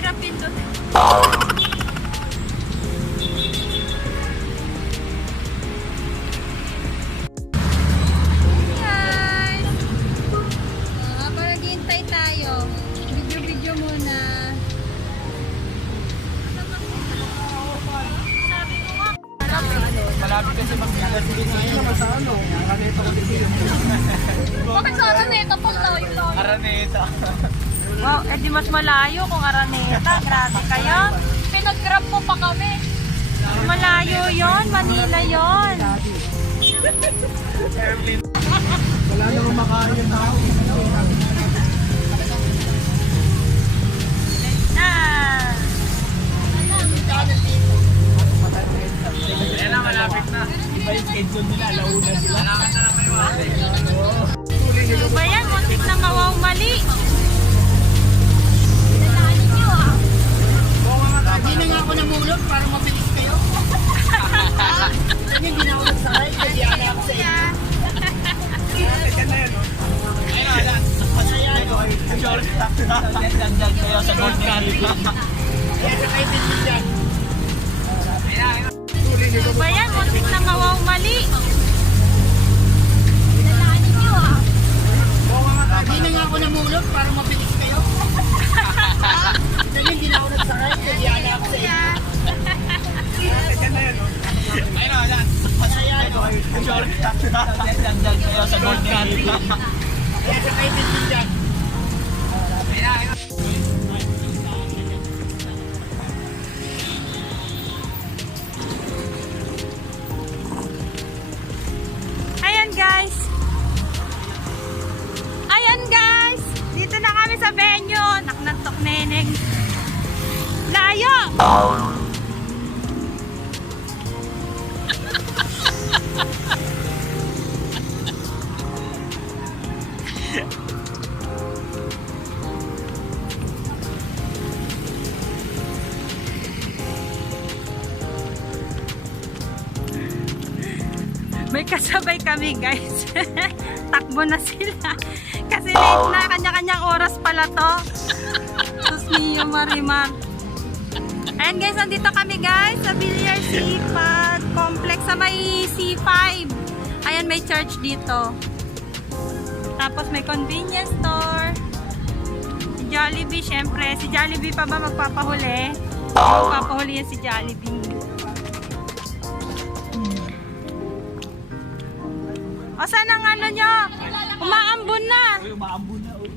Mahirap pindutin. Guys! Habang naghihintay tayo, video-video muna. Malapit kasi mag-alas dito naman sa ano. Araneta ko dito. Bakit sa Araneta pa layo? Araneta. Wow, edi mas malayo kung Araneta. Grabe kayo. Pinag-grab po pa kami. Malayo yon, Manila yon. Wala namang makain na ako. Na. Ayan na, malapit na. Iba yung schedule nila, alauna sila. Malapit na naman yung ate. Ano ba yan? Muntik na mawaw mali. Hindi na nga ako namulog para mabilis kayo. Hindi na ako nagsakay. Kasi ano ako sa inyo. Teka na yan, no? Ayun na, alam. Masaya no. Sure. Dagdag kayo sa Gold Caribbean. Kaya nakaitin dyan. Ano ba yan? Muntik na mawaw mali. Hindi na nga ako namulog para mabilis kayo. Hindi na ako nagsakay. Kasi ano ako sa inyo. Teka na yan, no? Ayun na, alam. Masaya no. Sure. Dagdag kayo sa Gold Caribbean. Kaya nakaitin dyan. Ayan guys. Ayan guys. Dito na kami sa venue. Naknantok neneng. Layo. May kasabay kami guys. Takbo na sila. Kasi late na. Kanya-kanyang oras pala to. Sus niyo Marimar. Ayan guys, nandito kami guys sa Villar Seapad Complex sa may C5. Ayan, may church dito. Tapos may convenience store. Si Jollibee, syempre. Si Jollibee pa ba magpapahuli? Magpapahuli yan si Jollibee. O saan ang ano nyo? Umaambon na. Umaambun na ulit.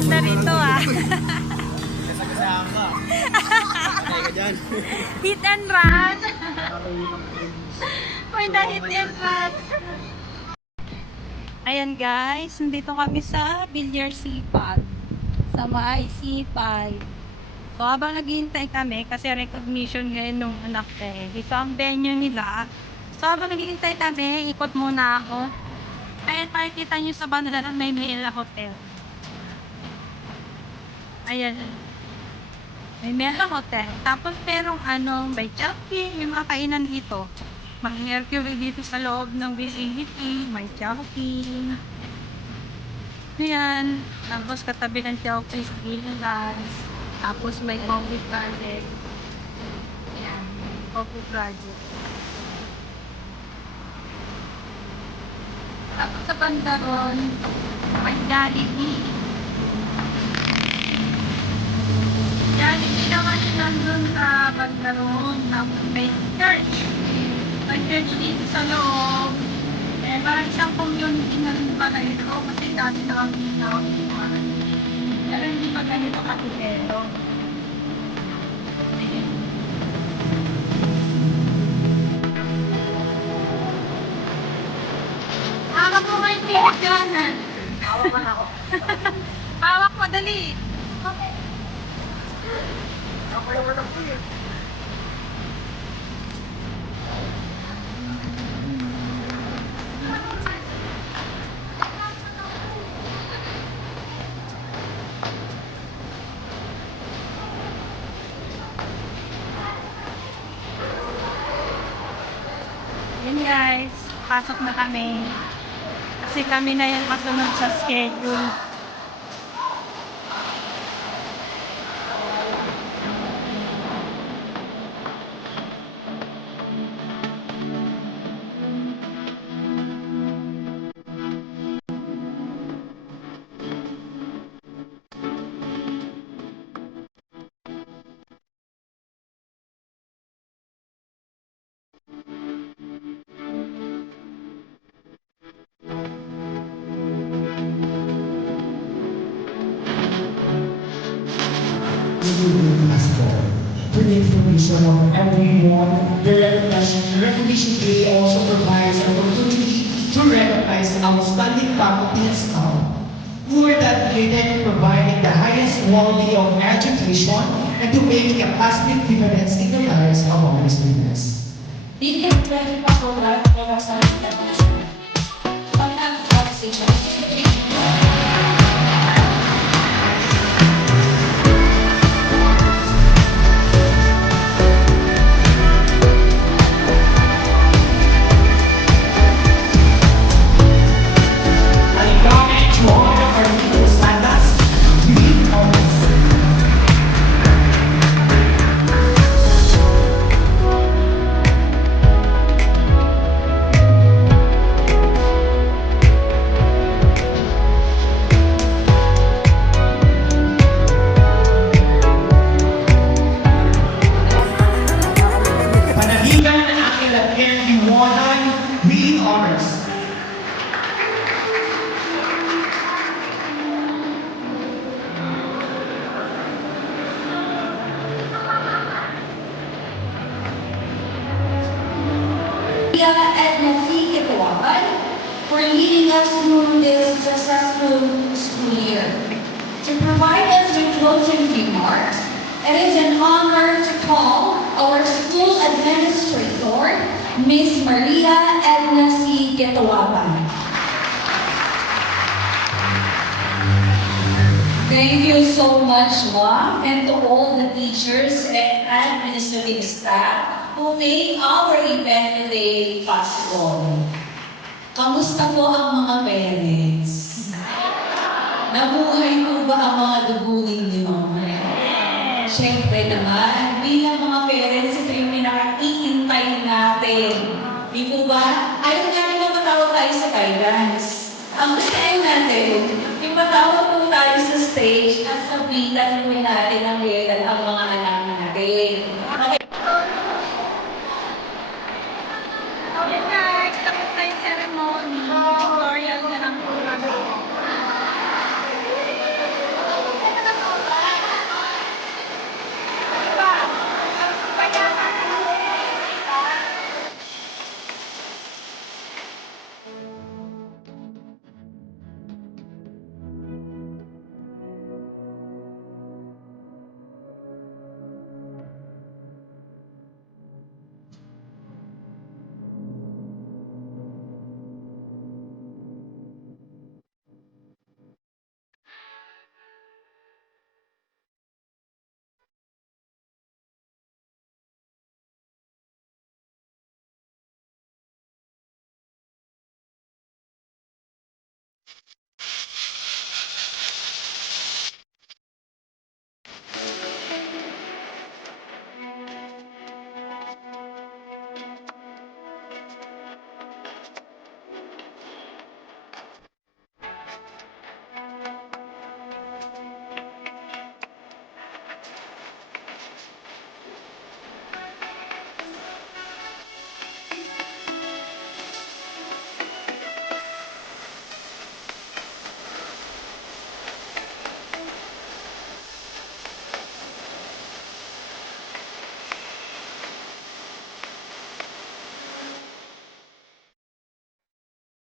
banda rito ah. Nasagasaan ka. Patay ka dyan. Hit and run. For the hit and run. Ayan guys, nandito kami sa Villar Sipag. Sa Maay Sipag. So habang naghihintay kami, kasi recognition ngayon nung anak ko eh. Ito ang venue nila. So habang naghihintay kami, ikot muna ako. Ayan, makikita nyo sa banda na may Mela Hotel. Ayan. May Mela Hotel. Tapos merong may Chowking, may mga kainan dito. Mag-Mercury dito sa loob ng vicinity, may Chowking. Ayan. Tapos katabi ng Chowking sa Gilligan. Tapos may Coffee Project. Ayan. Coffee Project. Tapos sa banda ron, may Jollibee. Jollibee naman yung nandun sa banda ron. Tapos may church. May church dito sa loob. Eh, parang isang community na rin pala ito. Kasi dati na kami tawag dito. Pero hindi pa ganito katipero. Hawak mo may tiyak dyan. Hawak man ako. Hawak mo, dali. Okay. Ako yung walang po yun. Yun guys, pasok na kami. Kasi kami na yan masunod sa schedule. For the information of everyone, the Recognition Day also provides an opportunity to recognize outstanding faculty and staff who are dedicated to providing the highest quality of education and to make a positive difference in the lives of our students. Dito pwede pa po lahat para sa Acknowledge to all of our legal standards, we always Panaligan ang aking lakyan iwanan, we honors. Edna C. Kitawakan for leading us through this successful school year. To provide us with closing remarks, it is an honor to call our school administrator, Miss Maria Edna C. Kitawakan. Thank you so much, Mom, and to all the teachers and administrative staff who make our event today possible. Kamusta po ang mga parents? Nabuhay po ba ang mga duguin niyo? Siyempre naman, bilang mga parents, ito yung pinaka-iintay natin. Di po ba? Ayaw natin na matawag tayo sa guidance. Ang gusto natin, yung matawag po tayo sa stage at sabitan po natin ang ang mga